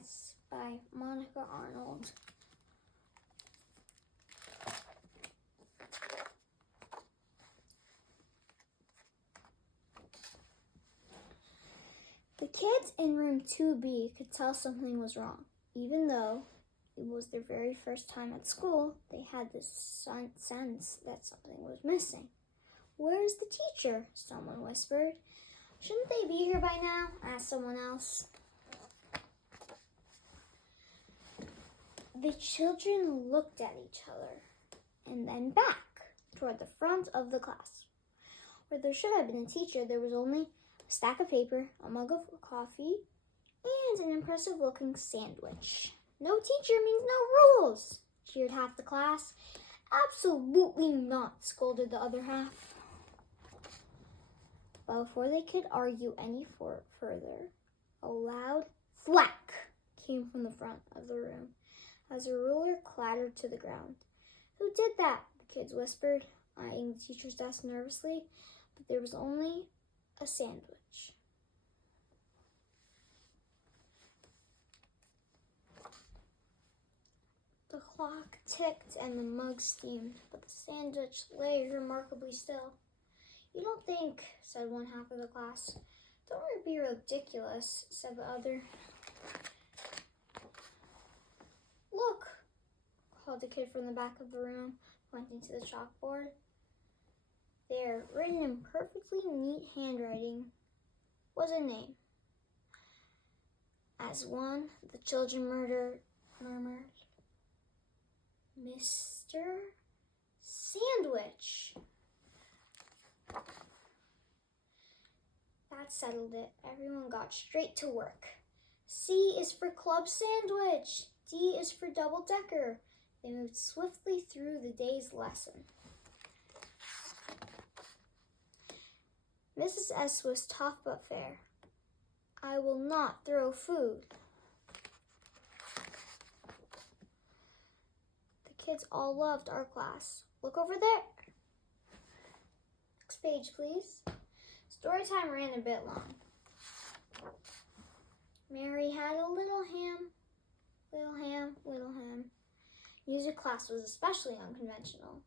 S by Monica Arnold. The kids in room 2B could tell something was wrong. Even though it was their very first time at school, they had this sense that something was missing. "Where's the teacher?" someone whispered. "Shouldn't they be here by now?" asked someone else. The children looked at each other and then back toward the front of the class. Where there should have been a teacher, there was only a stack of paper, a mug of coffee, and an impressive-looking sandwich. "No teacher means no rules," cheered half the class. "Absolutely not," scolded the other half. But before they could argue any further, a loud thwack came from the front of the room as a ruler clattered to the ground. "Who did that?" the kids whispered, eyeing the teacher's desk nervously, but there was only a sandwich. The clock ticked and the mug steamed, but the sandwich lay remarkably still. "You don't think," said one half of the class. "Don't be ridiculous," said the other. "Look," called the kid from the back of the room, pointing to the chalkboard. There, written in perfectly neat handwriting, was a name. As one, the children murmured, "Mr. Sandwich." That settled it. Everyone got straight to work. C is for Club Sandwich. D is for Double Decker. They moved swiftly through the day's lesson. Mrs. S was tough but fair. "I will not throw food." The kids all loved our class. Look over there. Next page, please. Story time ran a bit long. Mary had a little ham, little ham, little ham. Music class was especially unconventional.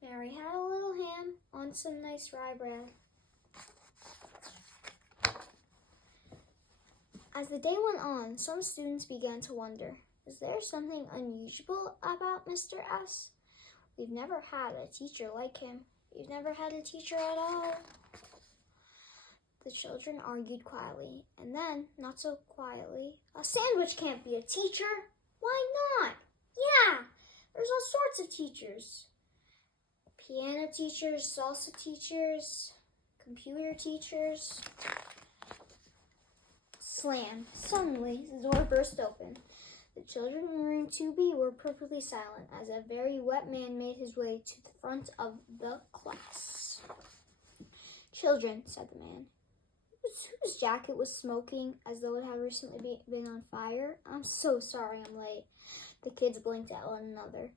Mary had a little ham on some nice rye bread. As the day went on, some students began to wonder, is there something unusual about Mr. S? We've never had a teacher like him. We've never had a teacher at all. The children argued quietly, and then, not so quietly, "A sandwich can't be a teacher." "Why not?" "Yeah, there's all sorts of teachers. Piano teachers, salsa teachers, computer teachers." Slam! Suddenly, the door burst open. The children in room 2B were perfectly silent as a very wet man made his way to the front of the class. "Children," said the man, whose jacket was smoking as though it had recently been on fire. "I'm so sorry I'm late." The kids blinked at one another.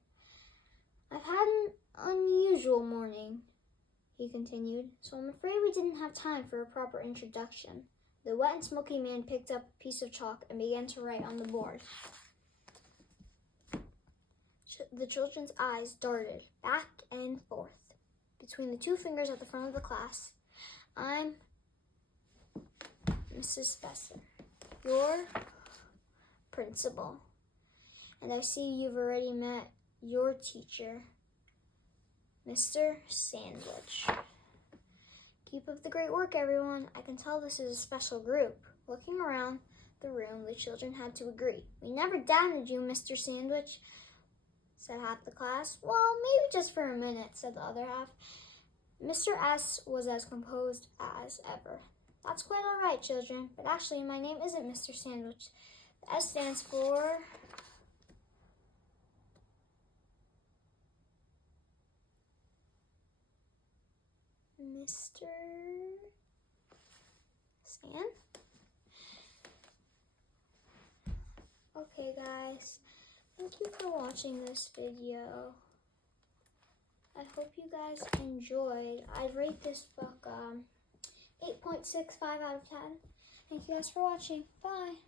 "I've had an unusual morning," he continued, "so I'm afraid we didn't have time for a proper introduction." The wet and smoky man picked up a piece of chalk and began to write on the board. The children's eyes darted back and forth between the two fingers at the front of the class. "I'm Mrs. Besser, your principal, and I see you've already met your teacher, Mr. Sandwich. Keep up the great work, everyone. I can tell this is a special group." Looking around the room, the children had to agree. "We never doubted you, Mr. Sandwich," said half the class. "Well, maybe just for a minute," said the other half. Mr. S was as composed as ever. "That's quite all right, children, but actually my name isn't Mr. Sandwich. The S stands for Mr. Sand." Okay, guys, thank you for watching this video. I hope you guys enjoyed. I'd rate this book 8.65 out of 10. Thank you guys for watching. Bye.